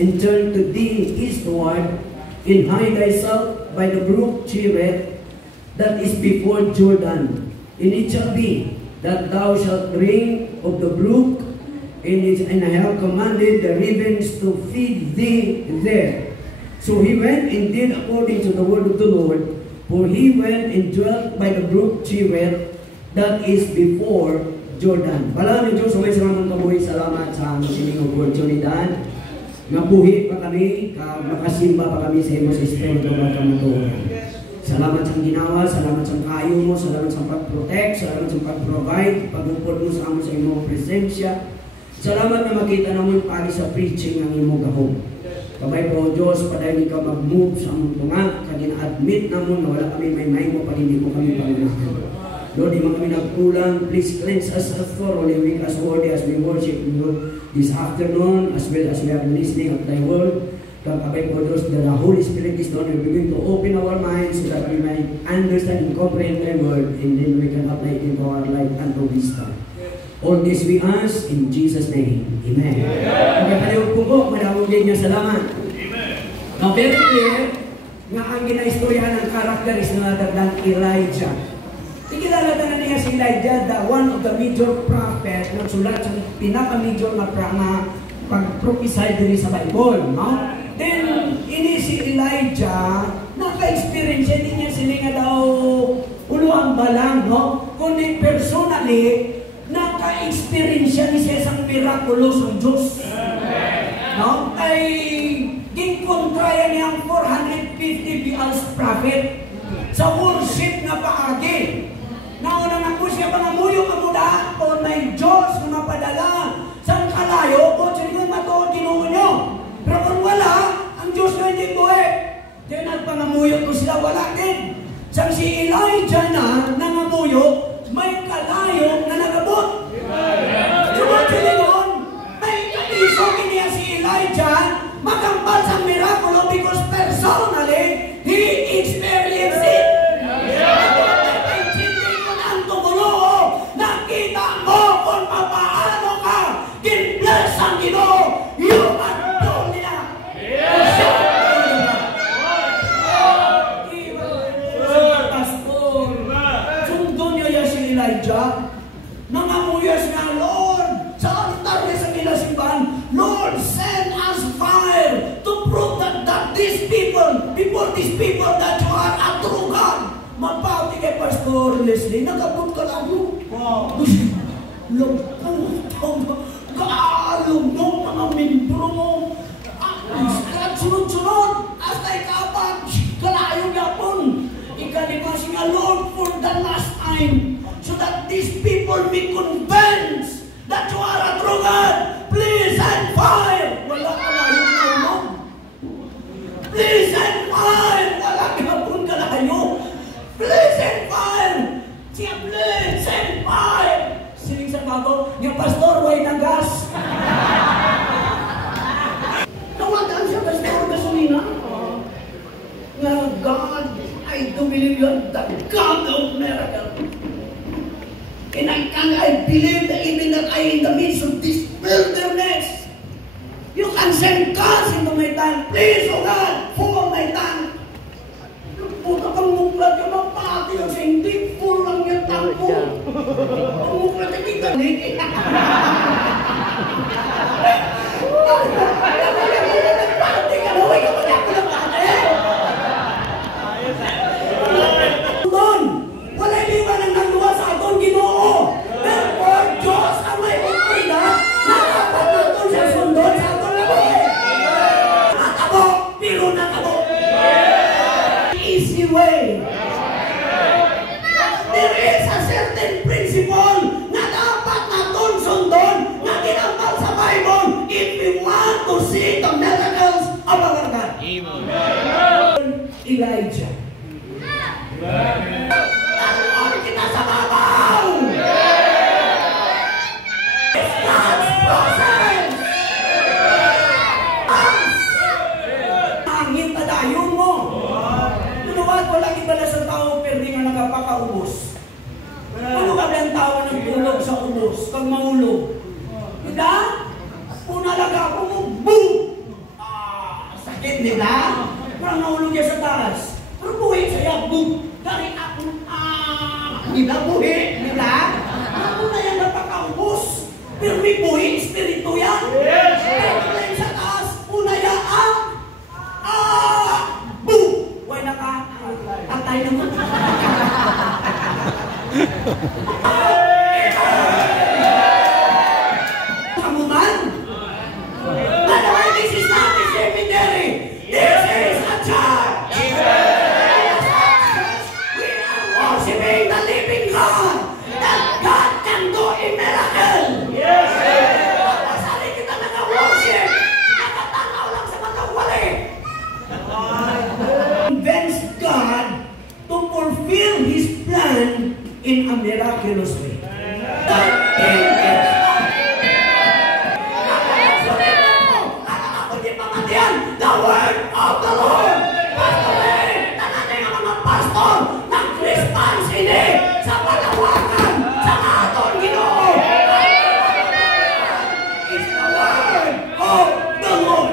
and turn to thee eastward, and hide thyself by the brook Cherith, that is before Jordan. And it shall be that thou shalt drink of the brook, and I have commanded the ravens to feed thee there. So he went and did according to the word of the Lord, for he went and dwelt by the brook Cherith, that is before Jordan. Pala ni Diyos, may salamang kabuhi, salamat sa sining oportunidad. Nabuhi pa kami, makasimba pa kami sa imo sa Espiritu ng Kamatuan. Salamat sa ginawa, salamat sa kayo mo, salamat sa pag-protect, salamat sa pag-provide, pag-upod mo sa amo sa imo presensya. Salamat na makita namin pari sa preaching ng imo gahom. Kabay po Diyos, padayon ka mag-move sa among tunga, kadina-admit namon na wala kami may mo pag hindi mo kami pangunahan. Lord, di mo kami nagkulang, please cleanse us thoroughly, make us worthy as we worship you this afternoon, as well as we are listening of thy word. Kabay po Diyos, that the Holy Spirit is done, we begin to open our minds so that we might understand and comprehend thy word, and then we can apply it into our life and to wisdom. All this we ask in Jesus' name. Amen. Okay, paliwag po po, madawagin niya salamat. Amen. Now, very clear, nga ang ginaistorya ng karakter is natagdang Elijah. Ikilala na niya si Elijah, the one of the major prophet, nagsulat sa pinaka-major na pag-prophesy din sa Bible, no? Then, ini si Elijah, naka-experience, hindi niya silinga daw uluang balang, no? Kundi personally, naka-experience siya ni siya isang miraculous ng Diyos. No? Ay, ginkontraya niyang 450 Baal's prophet sa worship na paagi. Nauna nga po siya pangamuyo kamuda o may Diyos na mapadala sa kalayo o siya kung matuod Ginoo nyo. Pero kung wala, ang Diyos na hindi buhay. Then nagpangamuyo ko sila, wala din. Sang si Elijah na nangamuyo, may kalayo na nagabot. Sunod sila noon, may kaisok niya si Elijah, magampal sa miraculo because personally, he experienced it. Nakita mo kung paano ka ginbless ang Ginoo, yung adon niya. Pastor, sundon niya si Elijah, nangamuyas nga, Lord, sa altar niya sa kinasimbahan, Lord, send us fire to prove that these people, before these people that you are a true God. Mapati kay Pastor Leslie, nagabot ka lang mo. Lagputang, kaalong mo, mga membro mo. Sunod-sunod, hasta ikabag, kalayo yapon. Ikalima siya, Lord, for the last time, so that these people be convinced that you are a true God. Please send fire. Wala kalayo na mo. Please send fire. Wala kapon kalayo. Please send fire. Siya, please send fire. Siling sa bago, yung pastor, way ng gas. Tawagan siya, pastor, gasolina. Na, God, I do believe you are the God of miracle. And I believe that even that I in the midst of this wilderness, you can send gas into my tank. Please, oh God, full my tank. Puta kang muklat yung mapati yung hindi full lang yung tank mo. Ang muklat yung kitalik. Pati ka na, huwag ka pa niya ko na pati. Doon, wala liwan ang nagluwa sa atong Ginoo. Therefore, Diyos ang may pagkita na dapat natin siya sundon sa atong labuhi. Nakabo, pero nakabo. Easy way. There is a certain principle na dapat natin sundon na ginambal sa Bible if we want to di ba? Parang nahulog niya sa taas. Pero buhi siya, boom! Dari ako, di ba buhi? Di ba? Ako na yan napakaubos. Pero may buhi, espiritu yan. Pero wala yung sa taas, unayaan. Boom! Huwag atay naman. Kamuman? By the way, this is not a cemetery. This is a church. We are worshiping the living God. That God can do a miracle. Pasali kita nag-worship. Nakatanaw lang sa matawali. Convince God to fulfill His plan in a miraculous way. That is the word of the Lord. Pastor, tananay ang mga pastor ng Christmas ini sa palawakan sa aton Ginoo. It's the word of the Lord.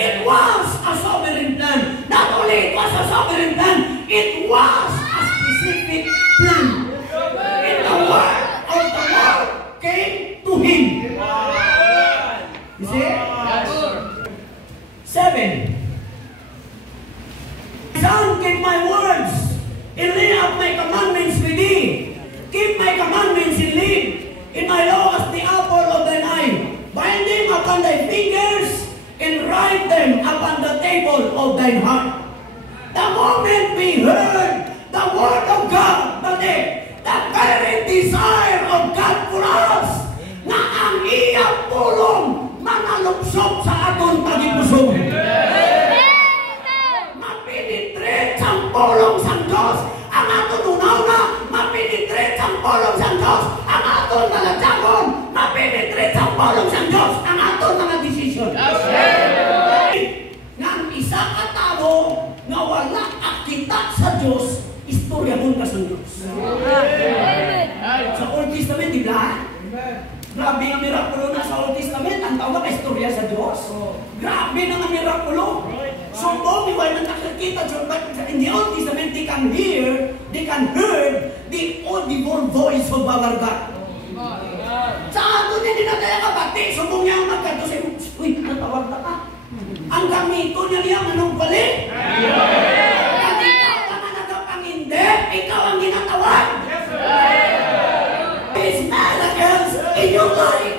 It was a sovereign plan. Not only it was a sovereign plan, it was a specific plan. The word of the Lord came to him. You see? 7. Son, keep my words and lay up my commandments with thee. Keep my commandments and live in my law as the apple of thine eye. Bind them upon thy fingers and write them upon the table of thine heart. The moment we heard the word of God, the very desire of God for us na ang iyang pulong manalupsok sa atong pagibusog. Mapinitrate ang pulong sa Diyos ang atong unaw na mapinitrate ang pulong sa Diyos ang atong mga jagon mapinitrate ang pulong sa Diyos ang atong mga desisyon. Nang isa ka tao na wala akita sa Diyos, istorya mo ka sa Diyos. Sa Old Testament, di ba? Grabe ang mirakulo na sa Old Testament. Ang tawag na istorya sa Diyos. Grabe na ang mirakulo. So, kung iway na nakakita in the Old Testament, they can hear the audible voice of our God. Sa ato niya, hindi na kaya kabati. Subong niya ang magkanto sa iyo, uy, natawag na ka. Ang gamito niya niya, anong balik? Ikaw ang ginatawag. Yes, sir. It's miracles in your life.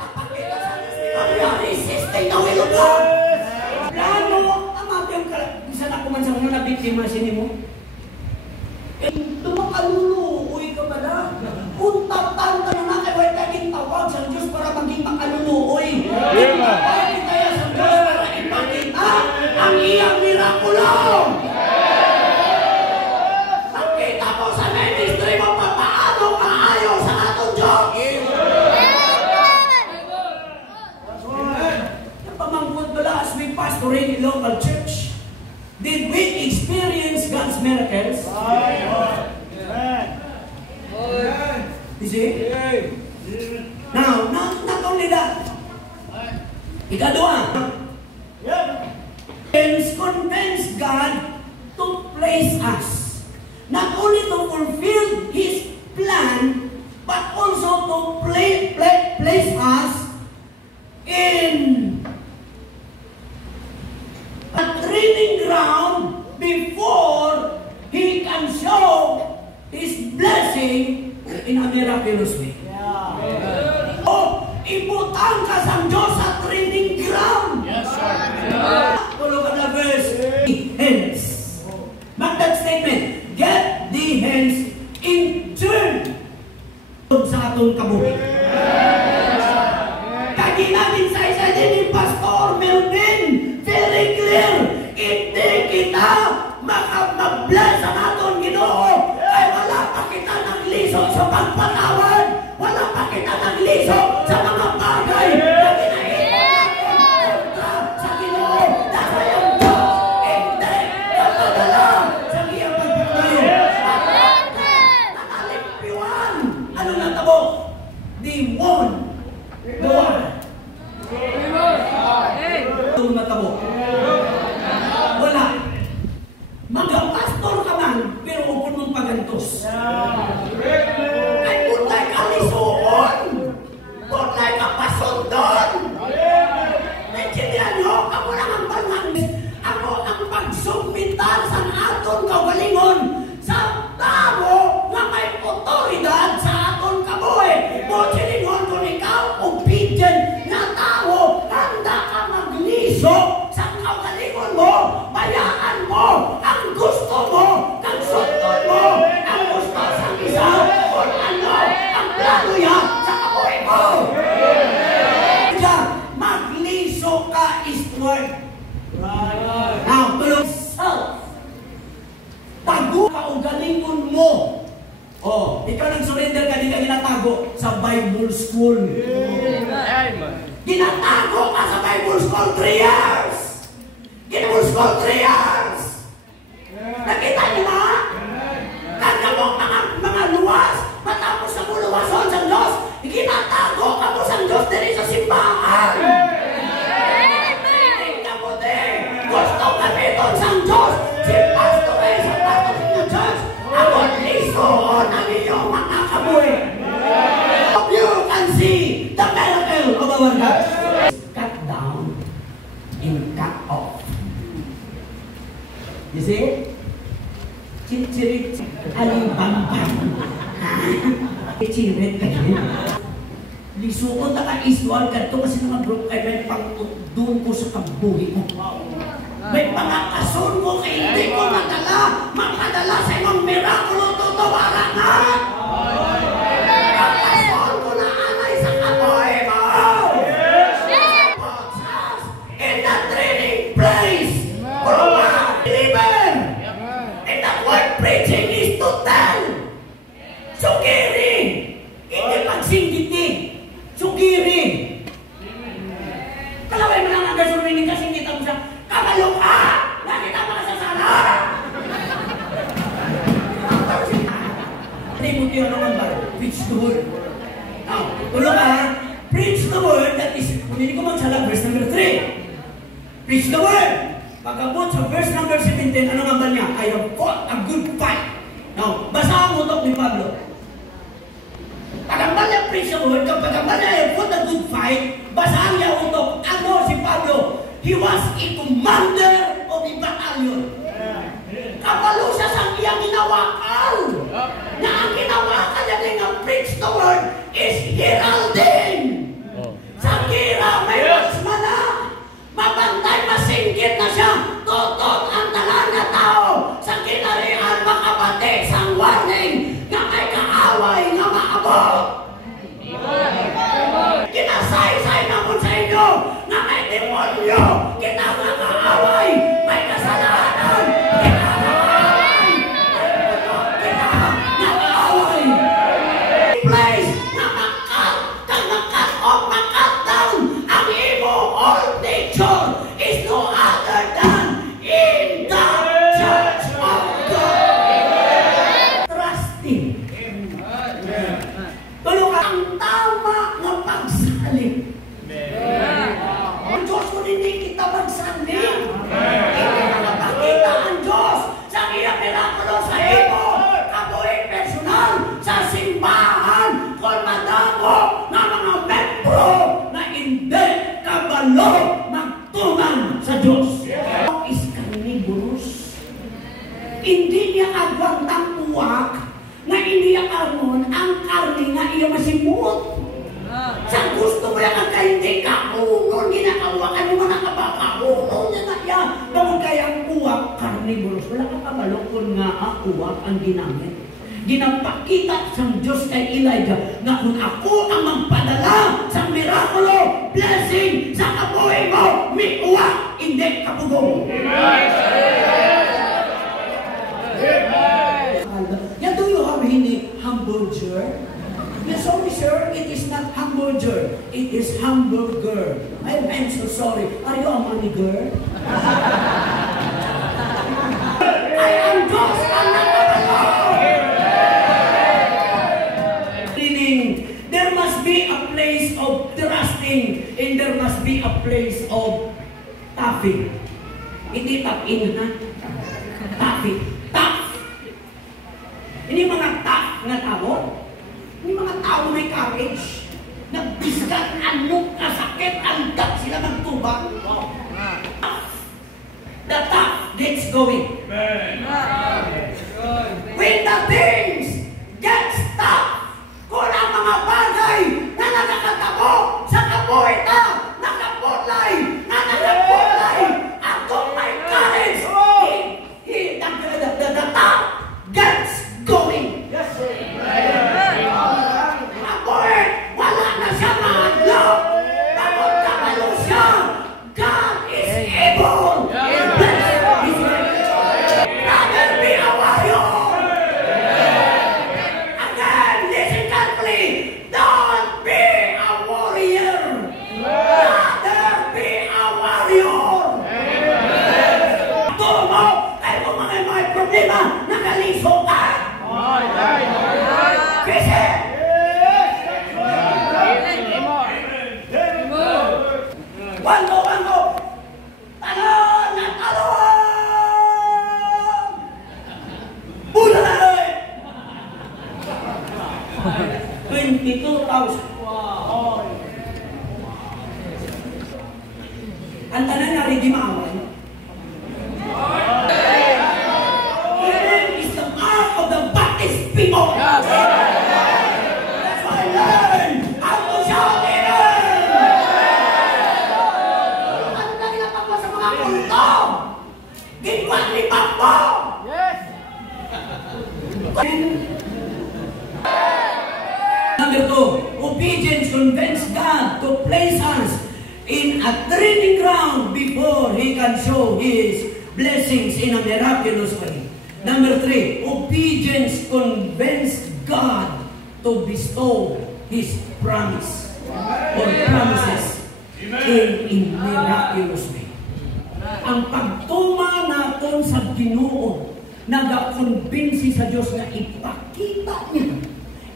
Papakita sa natin you are resisting the will of God. Plano, amati ang isa na kuman sa mga nabiktima sini mo. Tumakaluluoy ka ba na? Untatan ka na kaya taging tawag sa Diyos para maging makaluluoy. Tawag kita sa Diyos para ipakita ang iyang mirakulo. Pastoring in local church, did we experience God's miracles? You see? Now, not only that. Ikadua, convince God to place us, not only to fulfill His plan, but also to place us in a training ground before He can show His blessing in a miraculous way. Ibutang ka sa Diyos sa training ground. Yes, sir. Follow ka na verse. Hence. But that statement, get the hands in turn sa atong kabuhi. Kagi natin sa isa din ni Pastor Melvin, very clear, hindi kita mag-bless ang atong Ginoo ay wala pa kita nagliso sa pagpatawad, wala pa kita nagliso sa mga bagay na ginahit sa Ginoo dahil ang Diyos hindi kapadala sa iyang pagpatayo. ikaw nag-surrender ka, di ka ginatago sa Bible school. Ginatago ka sa Bible school 3 years. Bible school 3 years. Nakita niyo na? Kanya mo mga luwas, matapos sa muluwason sa Diyos, ginatago ka mo sa Diyos din sa simbahan. Gusto kami doon sa Diyos. Si Pastor ay sa tato ng Diyos. Ako lisoon ang iyong mga kabuhi. Hope you can see the miracle of our God. Cut down and cut off. You see? Chichirit. Alimbambang. Chichirit. Lisuon na ka-iswal ka ito kasi naman bro, ay may pang-doon ko sa kabuhi mo. May pangakason ko kay hindi ko makadala sa imong mirakulo tutawara na. Pangakason ko na anay sa kabuhi mo. In the training place for one believer. And the word preaching is to tell. Sugiri. Hindi pagsinggiti. Sugiri. Kalaway mo lang ang gasurinig kasi kita mo siya. Kabalong ka! Nakita mo ka sa sana! Hindi mo tiyo naman ba? Preach the word. Now, tulong ka ha? Preach the word, that is, kung hindi ko magsalag, verse number 3. Preach the word! Pagkabot sa verse number 17, ano nga ba niya? I have fought a good fight. Now, basa ang utok ni Pablo. Pagkabal niya preach the word, pagkabal niya I have fought a good fight, basa niya utok. Ano si Pablo? He was a commander of the battalion. Kabalo siya sa iyang ginawakal. Na ang ginawakal niya ng preach the word is heralding. Sa kira may wasman na. Mabantay, masingkit na siya. Totot ang talan na tao. Sa kinarian makabate sa warning na may kaaway na maabot. Kinasay-say naman sa inyo na may demonyo, kita nakaaway, may kasalanan, kita nakaaway, kita nakaaway. Place na makat down ang imo old nature is no other than in the church of God. Trusting. Tulong ang tama ng pagsalit. Ang Diyos kung hindi kita magsalit, hindi nakapakita ang Diyos sa iyang mirakulo sa imo, kabuhing personal, sa simbahan, kung madamo na mga membro na hindi kabalo magtungan sa Diyos. Is carnivorous. Hindi niya agwang ng uwak na hindi akamon ang karne nga iya masimut. Sa gusto mo yan ang hindi ka unon, ginakawakan mo na kabaka unon niya na yan. Naman kaya ang uwak, carnivorous, wala ka kabalokon nga ang uwak ang ginamit. Ginapakita sa Diyos kay Elijah na kung ako ang magpadala sa mirakulo, blessing sa kabuhay mo, may uwak, hindi kapugong. Yeah, do you have any hamburger? Yes, sorry sir, it is not hamburger. It is hamburger. I'm so sorry. Are you a money girl? I am Diyos ang nagpapalong. There must be a place of trusting and there must be a place of tapping. Hindi tap-in ha? Tapping. Tap. Ini mga tap nga tao. Ini mga tao may courage. Nagbiskat, anong kasakit, andak sila magtubang. The tap gets going. When the things get stopped, kung ang mga bagay na nakakatabo sa kabuhita, nakaputlay, ako may courage. The tap gets going. Yes, sir. Wala na siya maadlo. Bakit kabalo siya? God is able. 22,000. Ang tanan na rin di maaway. Heaven is the mark of the Baptist people. That's why I learned how to shout amen. Ano na ginapag mo sa mga kulto? Ginawa ni Papa. Number 2, obedience convinces God to place us in a training ground before He can show His blessings in a miraculous way. Number 3, obedience convinces God to bestow His promise or promises in miraculous way. Ang pagtuma naton sa Ginoo, nag-convince sa Diyos na ipakita niya,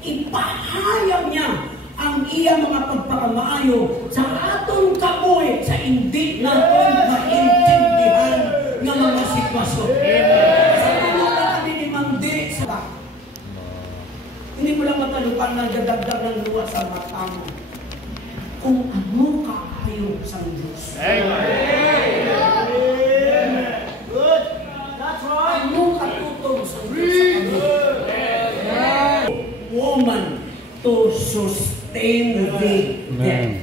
ipahayag niya ang iya mga pagpakamaayo sa atong kapoy sa hindi naton maintindihan ng mga sitwasyon. Sa ano na kami ni Mangdi sa hindi mo lang matalupan na dadagdag ng luwa sa mata mo kung ano kaayo sa Diyos. Good. That's right. Ano katutong sa Diyos sa woman to sustain the dead.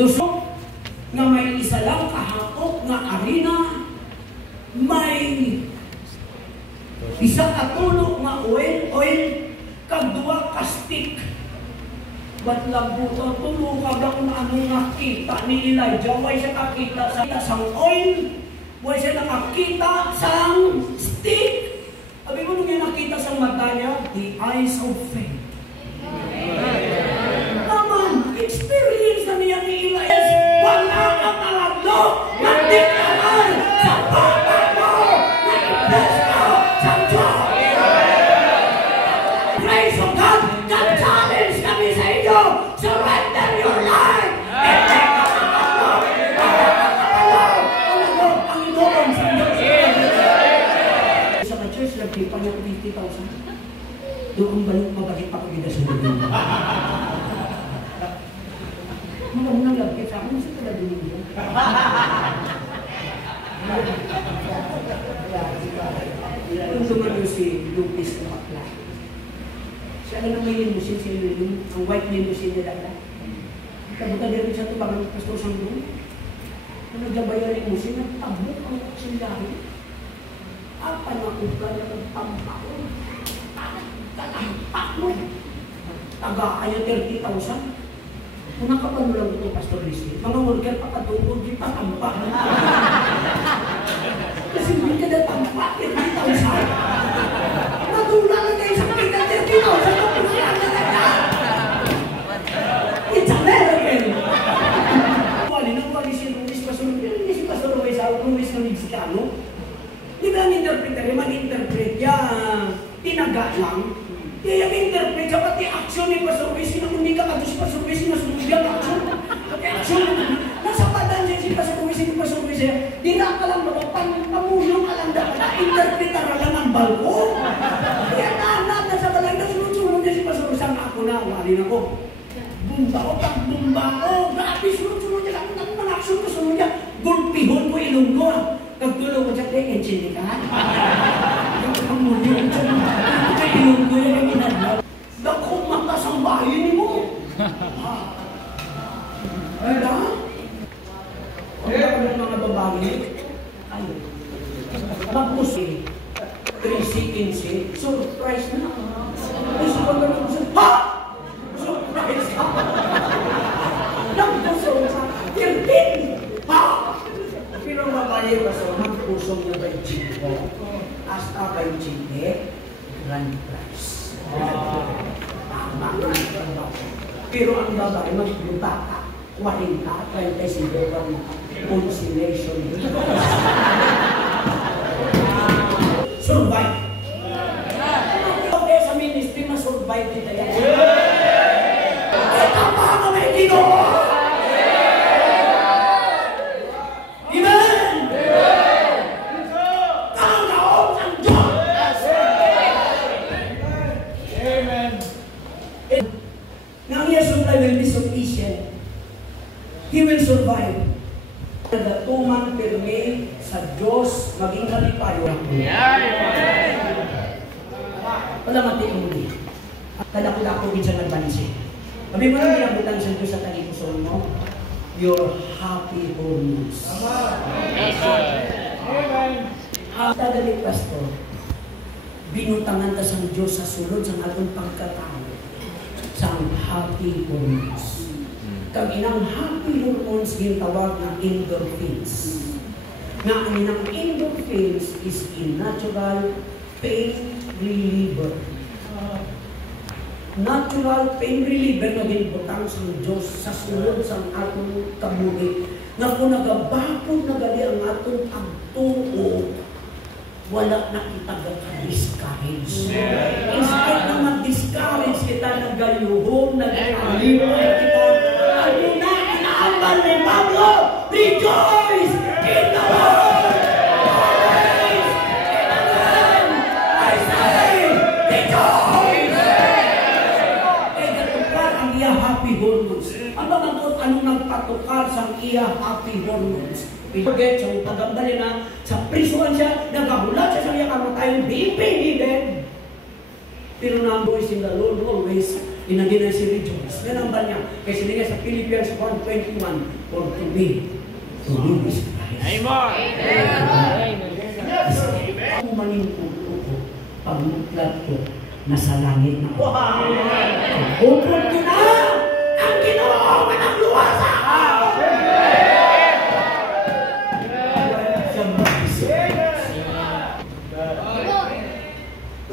Tusok na may isa lang kahapok na arena, may isa katulog na oil, kagduwa ka stick. Ba't lang buto, tulog ka ba kung ano nakita ni Elijah? Why siya nakita sa oil? Why siya nakakita sa stick? Sabi mo nung yung nakita sa mata niya, the eyes of faith. Naman, experience na niya ni Elijah. Wala kang alamlo, nagdikaman sa papa mo, na-impress ka sa Diyos. Praise of God, God-challenge kami sa inyo. Surrender your life. And take a alamlo. Ang inulong sa Diyos. Sa ka-church, nagtipa niya 50,000. Doon balik mabalik pa kami na sunod yun. Mga nang lagkit sa akin, saan pala din yun? Kung sumalo si Lupis na bakla. Siya lang may limusin si Lulun, ang white limusin nila na. Kabuta din siya ito, parang pastor siyang doon. Kung naglabayan limusin, nagtabok ang sindahin. Apa na ugal na nagtampako? Talampak mo. Taga-ayo 30,000. Kung nakapanulang ito, Pastor Rizky, mga worker pakatungkod, di pa tampak. Kasi hindi ka na tampak, 30,000. Natula na kayo sa kita, 30,000. Napusihan na na. It's a miracle. Wali si Luis Pastor, hindi si Pastor Luis na Mexicano. Di ba ang interpreter, mag-interpret yan, tinaga lang. Kaya mag-interpret sa pati aksyon ni Pastor Luis, hindi ka kadus Pastor Luis, nasunod yan aksyon. Pati aksyon, nasa padan siya si Pastor Luis, di na ka lang pamulong ka lang dapat, na-interpreter lang ang balko. Kaya nasa balay, nasunod-sunod niya si Pastor Luis, ang ako na, wali na ko. Bumba ko, grabe, sunod-sunod niya, ako ng aksyon ko, sunod niya, gulpihon ko, ilong ko. Nagtulo ko siya, kaya chini ka. Ang muli ko siya. Kaya ilong ko yung ginagawa. Dakong matas ang bahay mo. Ay na? Ang dakong ng mga babae. Ay. Tapos eh. 3-15. Surprise na. Ay, sa pagkakas ko siya. Ha? Surprise ka. Nagpusong sa 13. Ha? Pero babae ba sa magpusong niya by Chico? Hasta by Chico, grand prize. Pero ang babae magbuta ka, 40, 35 ka na consolation. Survive. Okay, sa ministry, ma-survive kita yan. Kita pa na may Ginoo! Wala mationg muli. Kadako-dako din siya nagbansi. Sabi mo lang ginabutan sa Diyos sa talipuson mo, your happy hormones. Tadali, Pastor, binutangan ta sa Diyos sa sulod sa atong pagkatao sa happy hormones. Kag inang happy hormones ginatawag na endorphins. Na ang inang endorphins is a natural pain reliever. Natural pain reliever na ginbutang sa Diyos sa sulod sa atong kabuhi. Nga kung nagabakod na gali ang atong pagtuo, wala na kita ka-discourage. Instead na mag-discourage kita, nagayuhong, nag-alipay kita, ano na, inaambal ni Pablo, rejoice in the Lord! Always in the Lord! I say, rejoice! Nagpatukar ang iya happy hormones. Anong nagpatukar sa iya happy hormones? Forget, so pagkamdali na sa prisuan siya, nagahulat siya sa iya kamatayang bipin-ibin. Pero number is in the Lord always, inadinay si rejoice. Ganang niya, kasi niya sa Philippians 1:21, for to be is Christ. Amen! Ako maning upo ko, pagmuklat ko, nasa langit na. Upod ko na ang Ginoo ng luwasa!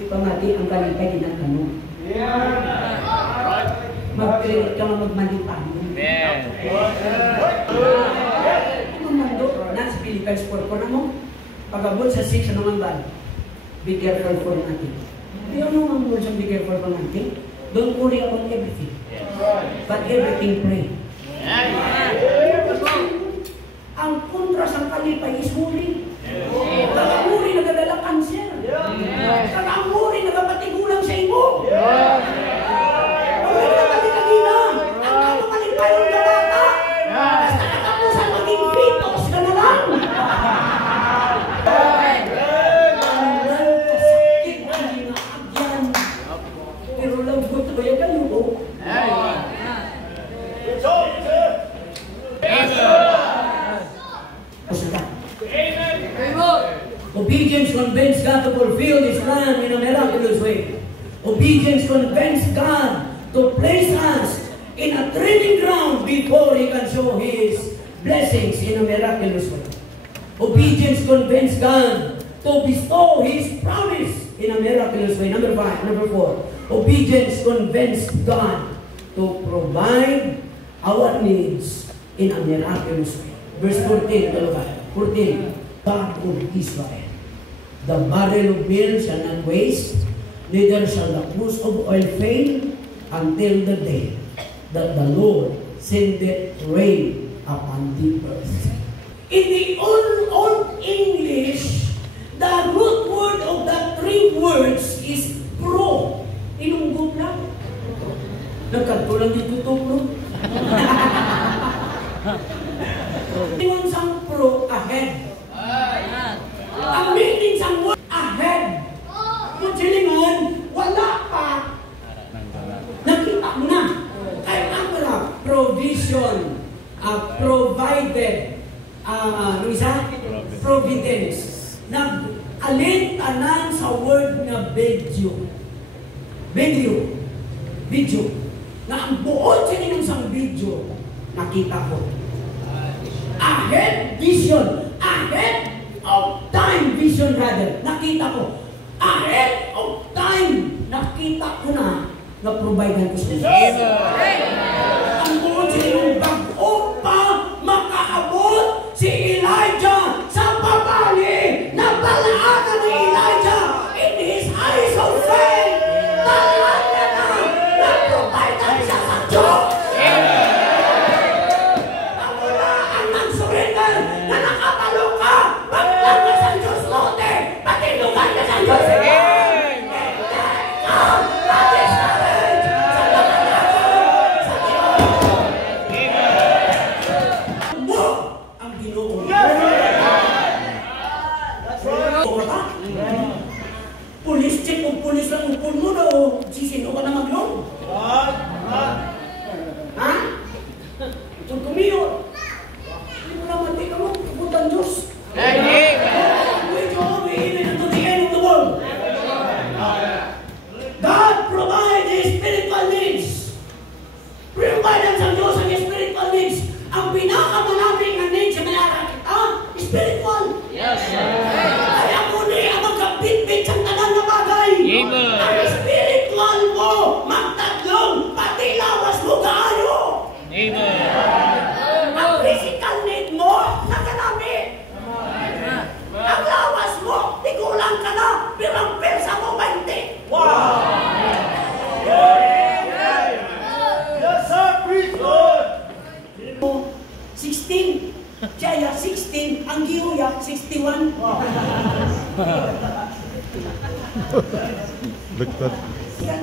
Pamati ang kalipay ginagtanong. Mag-credit ka na magmalipan. Mamando, nasa Philippines 4 ko na mo. Pagabot sa 6 ano ang ban? Be careful for nothing. Di ano ang words ang be careful for nothing? Don't worry about everything. But everything pray. Ang kontra sa kalipay is worry. Kagamuri nagadala cancer. Kagamuri nagapatigulang sa imo. Pagkali na kagina, ang kamalipay yung gabata. Basta nakapusan maging fetus ka na lang. Ang kasakit ang ginaagyan. Pero lagot ko yan kayo ko. Obedience convinced God to fulfill His plan in a miraculous way. Obedience convinced God to place us in a training ground before He can show His blessings in a miraculous way. Obedience convinced God to bestow His promise in a miraculous way. Number 4. Obedience convinced God to provide our needs in a miraculous way. Verse 14, 14. God of Israel. The barrel of meal shall not waste, neither shall the cruse of oil fail, until the day that the Lord sendeth rain upon the earth. In the old English, the root word of the 3 words is pro. Inunggog lang. Nagkatulang dito to pro. Ingon sang pro, ahead. Ang meaning sa word ahead. Kung silingon, wala pa. Nakita mo na. Kaya ang provision, provided, providence. Nag-alin tanan sa word na video. Na ang buod silingon sa video, nakita ko. Ahead vision. Ahead of time vision rather. Nakita ko. Ahead of time. Nakita ko na na-provide ko sa Diyos. Ang buod siya bago pa makaabot si Elijah sa babali na balaanan ni Elijah in his eyes of faith. Talaan niya na na-provide siya sa Diyos. Na nakapalo ka, paglang ka sa Diyos lote, patilugan ka sa Diyos. Sa provide His spiritual needs. Provide sa Diyos ang spiritual needs. Ang pinakamalaping ang needs na mayara kita, spiritual. Yes, sir. Kaya muli ang magkabit-bit sa tanan na bagay. Amen. Ang spiritual mo, magtatlong, pati lawas mo kaayo. Amen. Ang physical need mo, nakanami. Ang lawas mo, tigulang ka na, pero ang persa mo, 20. Wow. Yes, sir. Praise God. 16. Jaya 16, ang Giuya 61. Baliktad. Yan.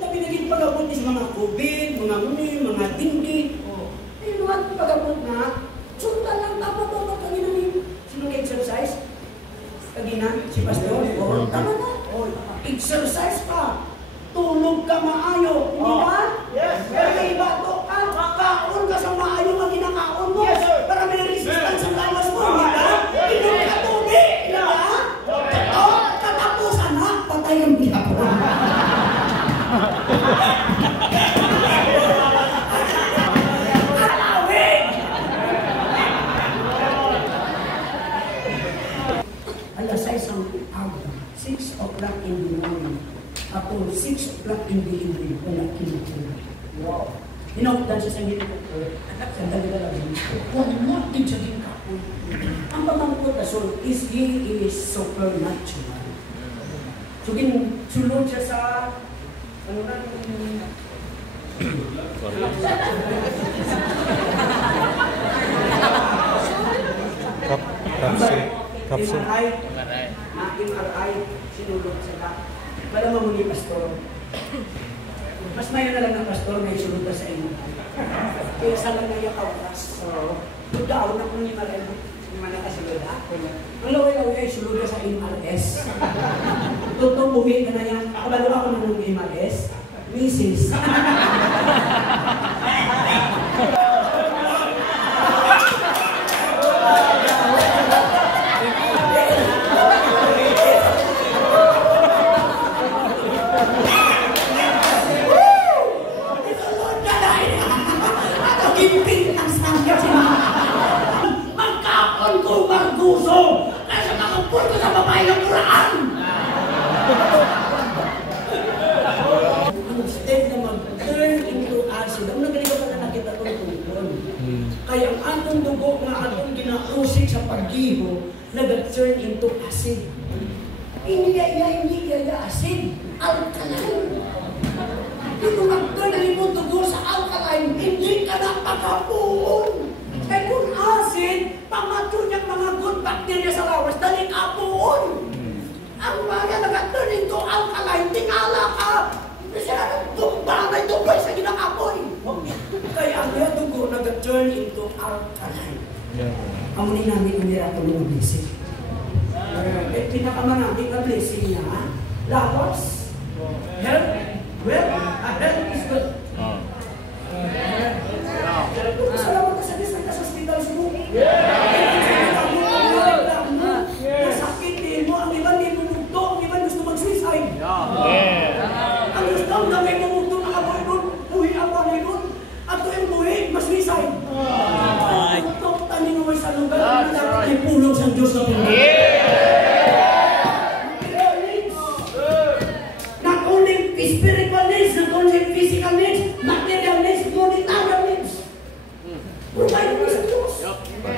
Labi naging pag-abot is mga COVID, mga muni, mga tinggi. Ay, naman pag-abot na, sunta lang tapos mo kagina sino exercise? Kagina, si Pastor? O, tama na. Exercise pa. Tulog ka maayo, hindi ba? Yes, yes. Kaya ibato ka, kakaon ka sa maayo ang ginakaon mo. Yes, sir. Para may resistance ang lawas mo, hindi ba? Inom ka tubig, hindi ba? Ito, katapusan na, patay ang ginagawa. Alawin! Alas 6 ang araw, 6 o'clock in the morning. Ako, 6 o'clock in the evening, wala kinakina. Wow. Hinautan siya sa gilid ko. Sandali na lang. Huwag mo din siya ginakapoy. Ang pamangkot na soul is he is supernatural. So, sulod siya sa ano na Kapsul. MRI, sinulog sila. Wala mo ni Pastor. Mas mayo na lang ng Pastor na isulod sa inyo. Kaya sa lang na yung kawaras. Tudaw na kung ni Marelo. Hindi man nakasulod ha? Ang laway-laway ay sulod sa MRS. Totoo, buhi ka na yan. Kabalo ako na ng MRS. Mrs. Magkapon ko magguso kasi makapul ko sa babae ng Quran. Ang step na mag-turn into acid. Ang nagaling ko na nakita ko tungkol. Kaya ang atong dugo na atong ginausik sa paggiho, nag-turn into acid. Hindi kaya acid. Alkaline. Dito mag-turn na mo dugo sa alkaline, hindi ka na pagkapuon. Eh kung acid, pamatyo niyang mga good bacteria sa lawas, dali kapuon. Ang mga nag-turn into alkaline, tingala ka. Siya nagtumbangay tubay sa ginakapoy. Kaya ang mga dugo nag-turn into alkaline. Amunin namin ang miracle ng blessing. Pinakamanaming na blessing niya, lawas, health, well, health is good. Salamat ka sa Diyos, nagkas-hospital sa mo. Nasakitin mo, ang iba may bumugto, ang iba gusto mag-suicide. Ang gusto na may bumugto na kaboy nun, buhi ang panay nun, at tuwing buhi, mag-suicide. Ito, tanin mo sa lugar na dapat may pulong sa Diyos na pulong. Not only spiritual needs, not only physical needs, material needs, monetary needs. Provide mo sa Diyos.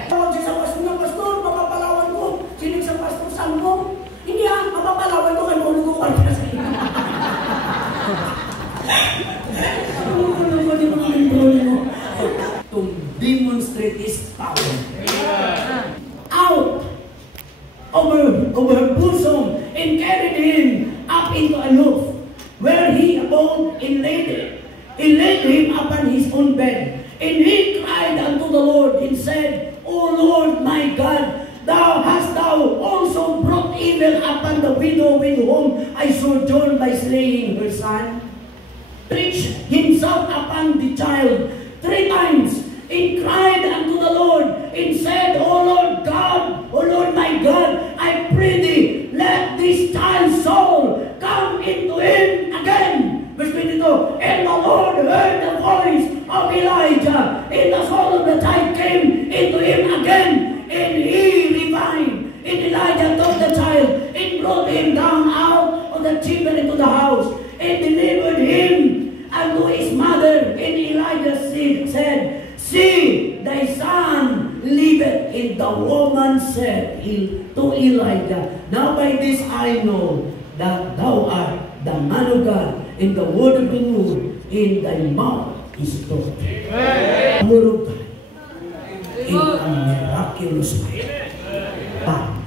Tawag siya sa pastor na, Pastor, mapapalawan ko. Sinig sa pastor, saan mo? Hindi mapapalawan ko kay Molo ko kwarta sa inyo. To demonstrate His power. Out of her bosom and carried him up into a loft, where he abode and laid him upon his own bed. And he cried unto the Lord and said, O Lord my God, thou hast thou also brought evil upon the widow with whom I sojourned by slaying her son. Preached himself upon the child 3 times, and cried unto the Lord, and said, O Lord God, O Lord my God, I pray thee, let this child's soul into him again. Verse 22, and the Lord heard the voice of Elijah, and the soul of the child came into him again, and he revived. And Elijah took the child and brought him down out of the chamber into the house, and delivered him unto his mother. And Elijah said, see, thy son liveth. And the woman said to Elijah, now by this I know that thou art the man of God, and the word of the Lord in thy mouth is truth. The word of God in a miraculous way.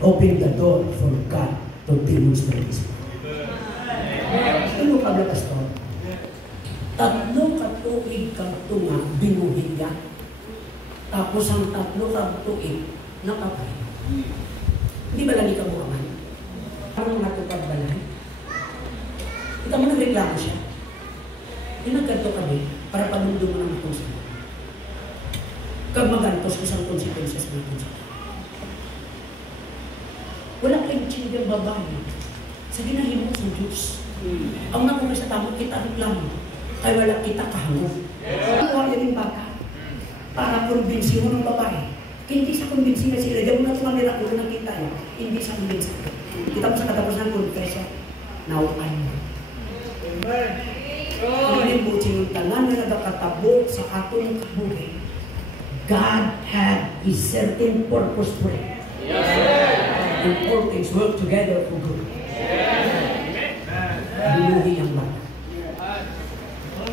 Open the door for God to demonstrate His power. Ano ka ba, Pastor? Tatlo katuig ka nga binuhiga. Tapos ang tatlo katuig napatay. Hindi ba lang ikaw bukaman? Parang matupad ba lang? Ikaw mo nagreklamo siya. Inagkanto kami para panundo mo ng akong siya. Kag magantos ko sa konsepensya sa mga konsepensya. Walang kainsing ng babae sa ginahimo sa Diyos. Ang nakumay sa tamang kita reklamo ay wala kita kahangod. Ang wala yung baka para kumbinsi mo ng babae. Hindi sa kumbinsi na sila. Diyan mo na tumanira ko na kita yun. Hindi sa kumbinsi. Kita mo sa katapos ng konfesya. Nauan mo. Amen. Hindi mo sinuntalan na nagkakatabot sa atong kabuhay. God had a certain purpose for it. And all things work together for good. Binuhi ang lahat.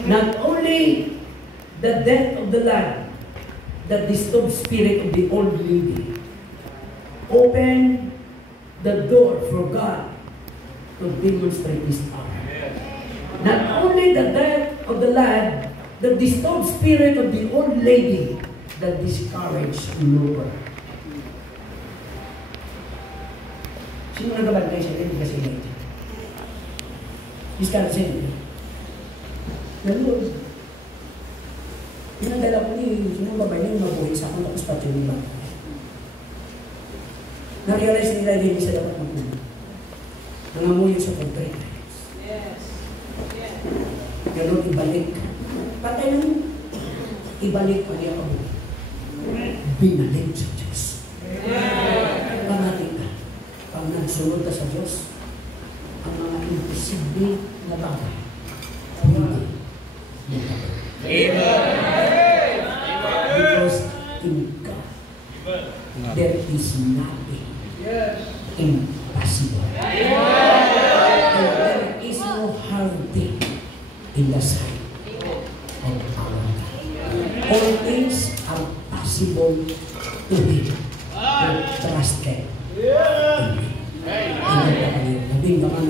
Not only the death of the lad, the disturbed spirit of the old lady opened the door for God to demonstrate His power. Not only the death of the lad, the disturbed spirit of the old lady that discouraged Noah. Sino nagabantay siya? Hindi kasi Elijah. Discouraged siya. Nalulog. Pinagdala ko ni sinong babae niya mabuhay sa akong tapos pati yung iba. Na-realize nila hindi siya dapat magpunan. Nangamuyo sa portrait. Ganun ibalik. Patay nang ibalik pa niya ako. Binalik sa Diyos. Pamating ka. Pag nagsunod ka sa Diyos, ang mga imposible na bagay, hindi. Because in God, there is nothing impossible. And there is no hard thing in the sight of our God. All things are possible to Him who trusted in Him.